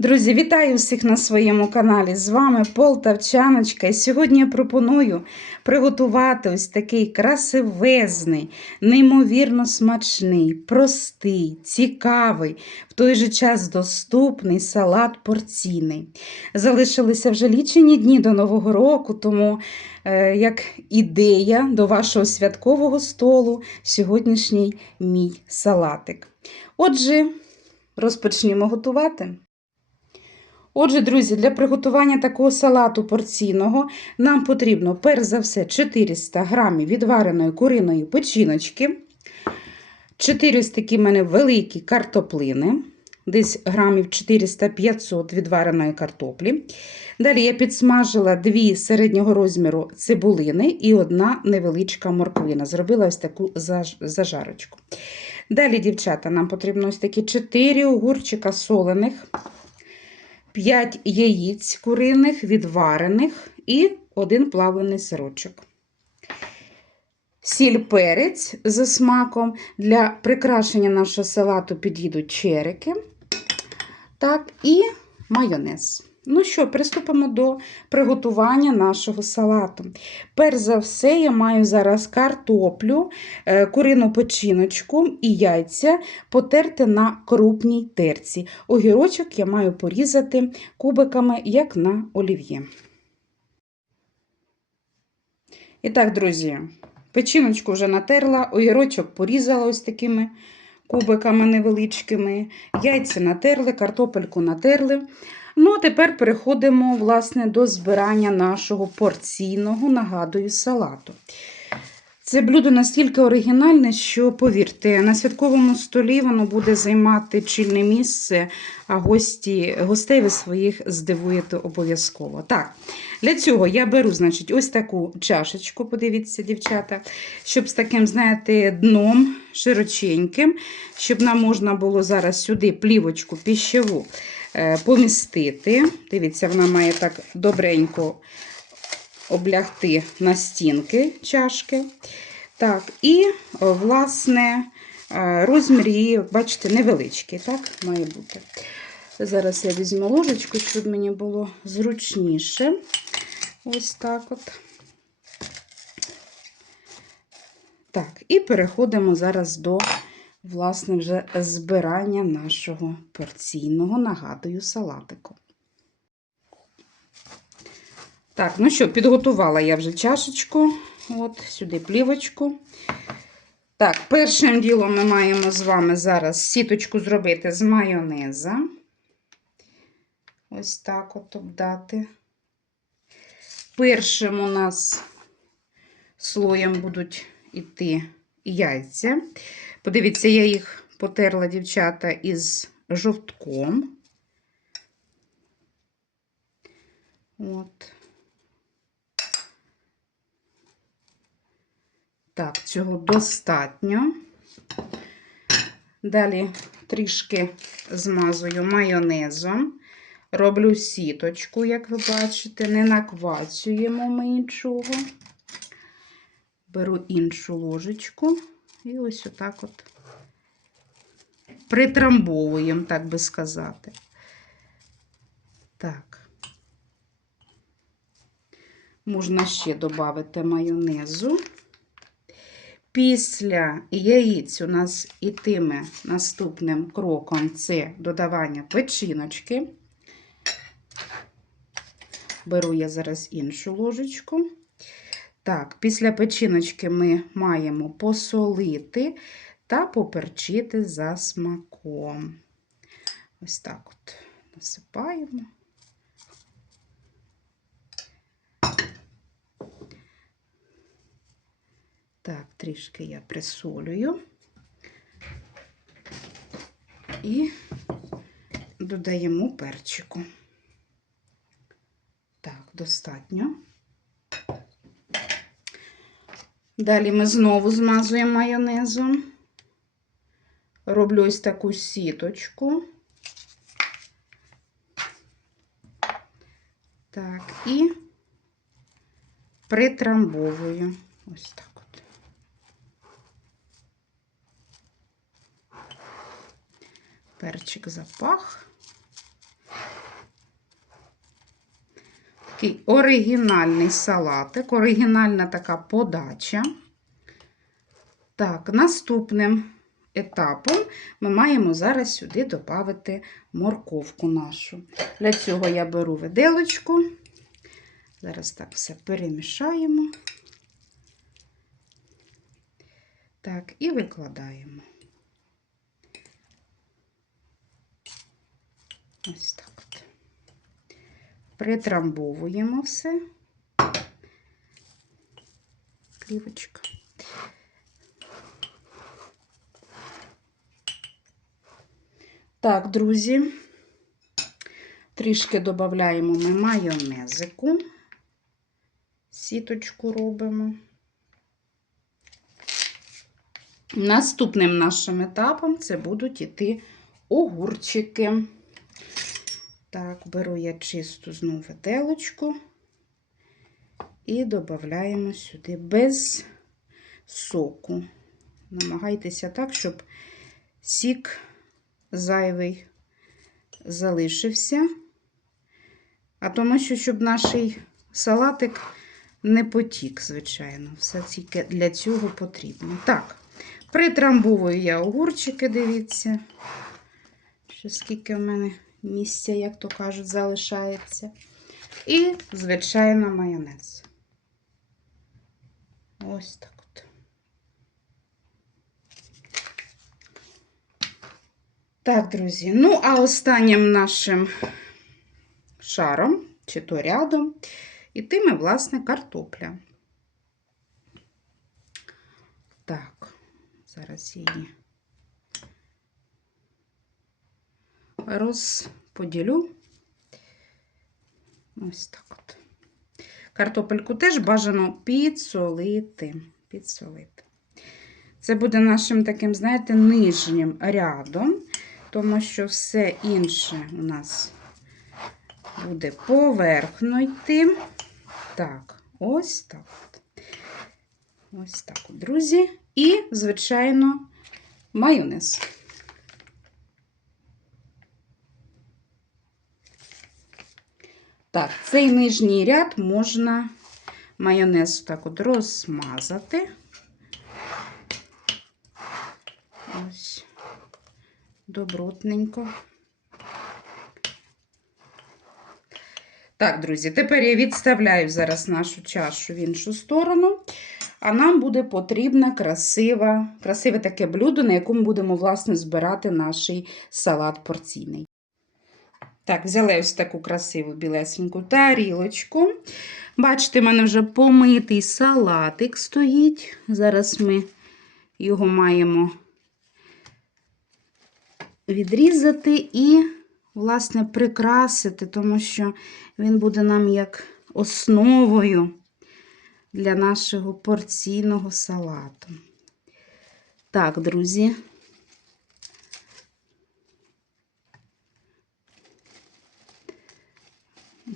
Друзі, вітаю всіх на своєму каналі. З вами Полтавчаночка. І сьогодні я пропоную приготувати ось такий красивезний, неймовірно смачний, простий, цікавий, в той же час доступний салат порційний. Залишилися вже лічені дні до Нового року, тому е, як ідея до вашого святкового столу сьогоднішній мій салатик. Отже, розпочнімо готувати. Отже, друзі, для приготування такого салату порційного нам потрібно, перш за все, 400 грамів відвареної куриної печіночки, 4 такі в мене великі картоплини, десь грамів 400-500 відвареної картоплі. Далі я підсмажила дві середнього розміру цибулини і одна невеличка морквина. Зробила ось таку зажарочку. Далі, дівчата, нам потрібно ось такі 4 огурчика солених. 5 яєць куриних, відварених і 1 плавлений сирочок. Сіль перець за смаком. Для прикрашення нашого салату підійдуть черики. Так, і майонез. Ну що, приступимо до приготування нашого салату. Перш за все, я маю зараз картоплю, е, курину печіночку і яйця потерти на крупній терці. Огірочок я маю порізати кубиками, як на олів'є. І так, друзі, печіночку вже натерла, огірочок порізала ось такими кубиками невеличкими, яйця натерли, картопельку натерли. Ну, а тепер переходимо власне, до збирання нашого порційного, нагадую, салату. Це блюдо настільки оригінальне, що, повірте, на святковому столі воно буде займати чільне місце, а гості, гостей ви своїх здивуєте обов'язково. Так, для цього я беру, значить, ось таку чашечку, подивіться, дівчата, щоб з таким, знаєте, дном широченьким, щоб нам можна було зараз сюди плівочку піщеву е, помістити. Дивіться, вона має так добренько облягти на стінки чашки. Так, і, власне, е, розмір її, бачите, невеличкий, так, має бути. Зараз я візьму ложечку, щоб мені було зручніше. Ось так от. Так, і переходимо зараз до, власне, вже збирання нашого порційного, нагадую, салатику. Так, ну що, підготувала я вже чашечку. От, сюди плівочку. Так, першим ділом ми маємо з вами зараз сіточку зробити з майонеза. Ось так от обдати. Першим у нас слоєм будуть йти яйця. Подивіться, я їх потерла, дівчата, із жовтком. От. Так, цього достатньо. Далі трішки змазую майонезом. Роблю сіточку, як ви бачите, не наквацюємо ми нічого. Беру іншу ложечку і ось отак от притрамбовуємо, так би сказати. Так. Можна ще додати майонезу. Після яєць у нас ітиме наступним кроком це додавання печіночки. Беру я зараз іншу ложечку. Так, після печіночки ми маємо посолити та поперчити за смаком. Ось так от насипаємо. Так, трішки я присолюю і додаємо перчику. Так, достатньо. Далі ми знову змазуємо майонезом. Роблю ось таку сіточку. Так, і притрамбовую. Ось так от. Перчик запах. Такий оригінальний салатик, оригінальна така подача. Так, наступним етапом ми маємо зараз сюди додати морковку нашу. Для цього я беру виделочку. Зараз так все перемішаємо. Так, і викладаємо. Ось так от. Притрамбовуємо все. Плівочка. Так, друзі, трішки додаємо ми майонезику, сіточку робимо. Наступним нашим етапом це будуть іти огурчики. Так, беру я чисту знову виделочку і додаємо сюди без соку. Намагайтеся так, щоб сік зайвий залишився. А тому що, щоб наш салатик не потік, звичайно. Все тільки для цього потрібно. Так, притрамбовую я огурчики, дивіться. Що скільки в мене місця, як то кажуть, залишається. І, звичайно, майонез. Ось так от. Так, друзі. Ну, а останнім нашим шаром, чи то рядом, ітиме, власне, картопля. Так, зараз її розподілю. Ось так от. Картопельку теж бажано підсолити. підсолити. Це буде нашим таким, знаєте, нижнім рядом, тому що все інше у нас буде поверхно йти. Так, ось так. от. Ось так, от, друзі. І, звичайно, майонез. Так, цей нижній ряд можна майонез так от розмазати. Ось, добротненько. Так, друзі, тепер я відставляю зараз нашу чашу в іншу сторону, а нам буде потрібне красиве, таке блюдо, на якому будемо, власне, збирати наш салат порційний. Так, взяла ось таку красиву білесеньку тарілочку. Бачите, в мене вже помитий салатик стоїть. Зараз ми його маємо відрізати і, власне, прикрасити, тому що він буде нам як основою для нашого порційного салату. Так, друзі.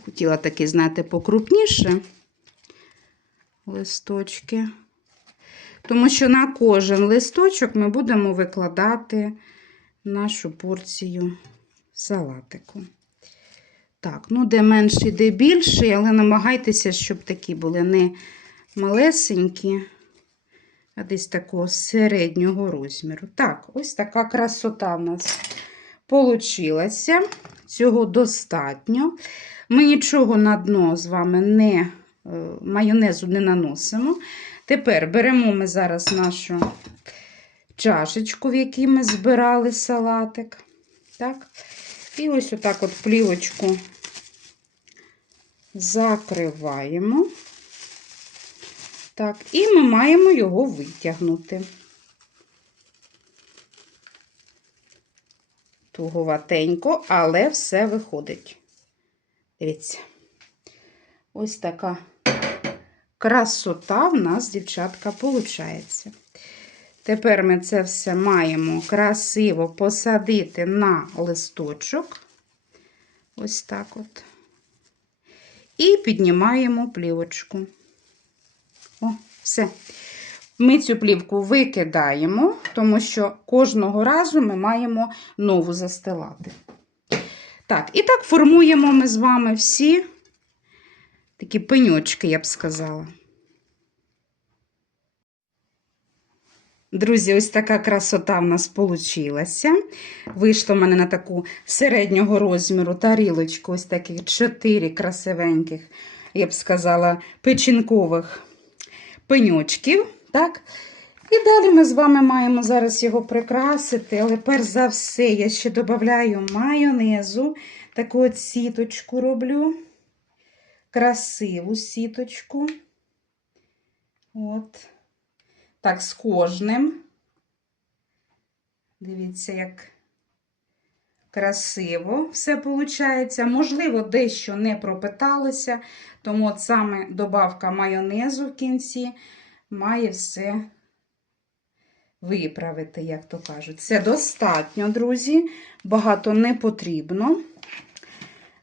Хотіла такі, знаєте, покрупніше листочки. Тому що на кожен листочок ми будемо викладати нашу порцію салатику. Так, ну, де менший, де більший, але намагайтеся, щоб такі були не малесенькі, а десь такого середнього розміру. Так, ось така красота в нас получилася. Цього достатньо. Ми нічого на дно з вами не е, майонезу не наносимо. Тепер беремо ми зараз нашу чашечку, в якій ми збирали салатик. Так? І ось отак от плівочку закриваємо. Так, і ми маємо його витягнути. Туговатенько, але все виходить. Дивіться, ось така красота в нас, дівчатка, виходить. Тепер ми це все маємо красиво посадити на листочок. Ось так от. І піднімаємо плівочку. О, все. Ми цю плівку викидаємо, тому що кожного разу ми маємо нову застилати. Так, і так формуємо ми з вами всі Такі пеньочки, я б сказала. Друзі, ось така красота в нас получилася. Вийшло в мене на таку середнього розміру тарілочку, ось таких чотири красивеньких, я б сказала, печінкових пеньочків. Так? І далі ми з вами маємо зараз його прикрасити, але перш за все я ще додаю майонезу, таку от сіточку роблю, красиву сіточку. От. Так, з кожним. Дивіться, як красиво все виходить. Можливо, дещо не пропиталося, тому от саме добавка майонезу в кінці має все виправити, як то кажуть. Це достатньо, друзі, багато не потрібно.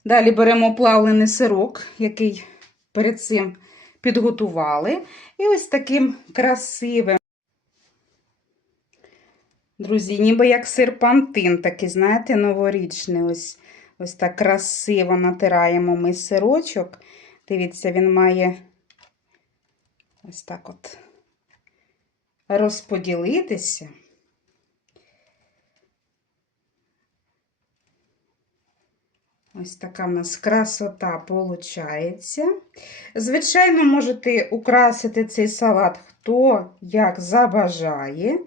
Далі беремо плавлений сирок, який перед цим підготували. І ось таким красивим. Друзі, ніби як серпантин, такий, знаєте, новорічний. Ось, ось так красиво натираємо ми сирочок. Дивіться, він має ось так от розподілитися. Ось така в нас красота виходить. Звичайно, можете украсити цей салат хто як забажає.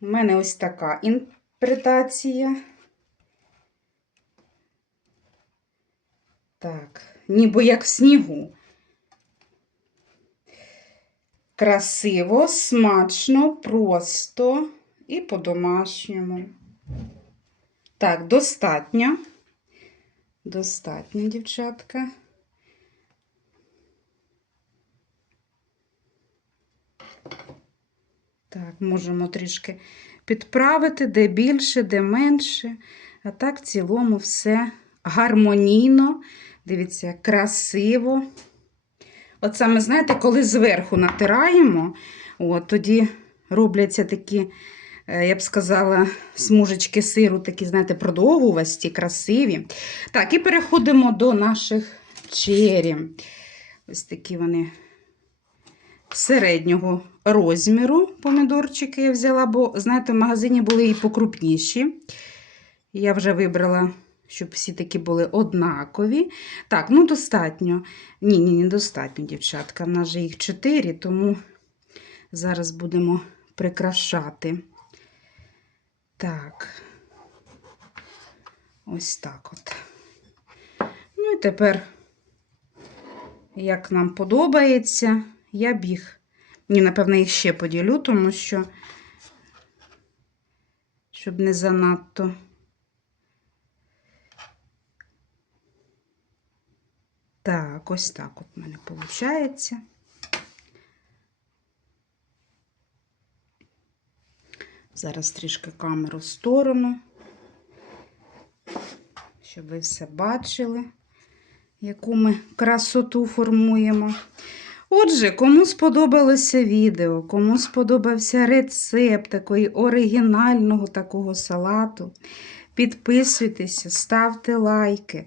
У мене ось така інтерпретація. Так, ніби як в снігу. Красиво, смачно, просто і по-домашньому. Так, достатньо. Достатньо, дівчатка. Так, можемо трішки підправити, де більше, де менше. А так, в цілому, все гармонійно. Дивіться, красиво. От саме, знаєте, коли зверху натираємо, от, тоді робляться такі, е, я б сказала, смужечки сиру, такі, знаєте, продовгувасті, красиві. Так, і переходимо до наших чері. Ось такі вони середнього розміру помідорчики я взяла, бо, знаєте, в магазині були і покрупніші. Я вже вибрала, щоб всі такі були однакові. Так, ну достатньо. Ні, ні, не достатньо, дівчатка. В нас же їх чотири, тому зараз будемо прикрашати. Так, ось так от. Ну і тепер, як нам подобається, я б їх, ні, напевно, їх ще поділю, тому що, щоб не занадто. Так, ось так от в мене виходить. Зараз трішки камеру в сторону, щоб ви все бачили, яку ми красоту формуємо. Отже, кому сподобалося відео, кому сподобався рецепт такої оригінального такого салату, підписуйтеся, ставте лайки,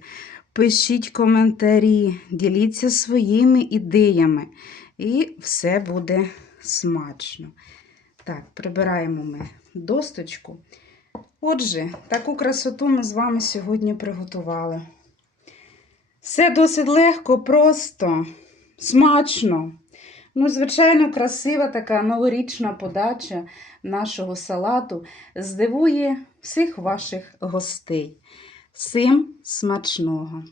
пишіть коментарі, діліться своїми ідеями, і все буде смачно. Так, прибираємо ми досточку. Отже, таку красоту ми з вами сьогодні приготували. Все досить легко, просто, смачно. Ну, звичайно, красива така новорічна подача нашого салату здивує всіх ваших гостей. Всім смачного!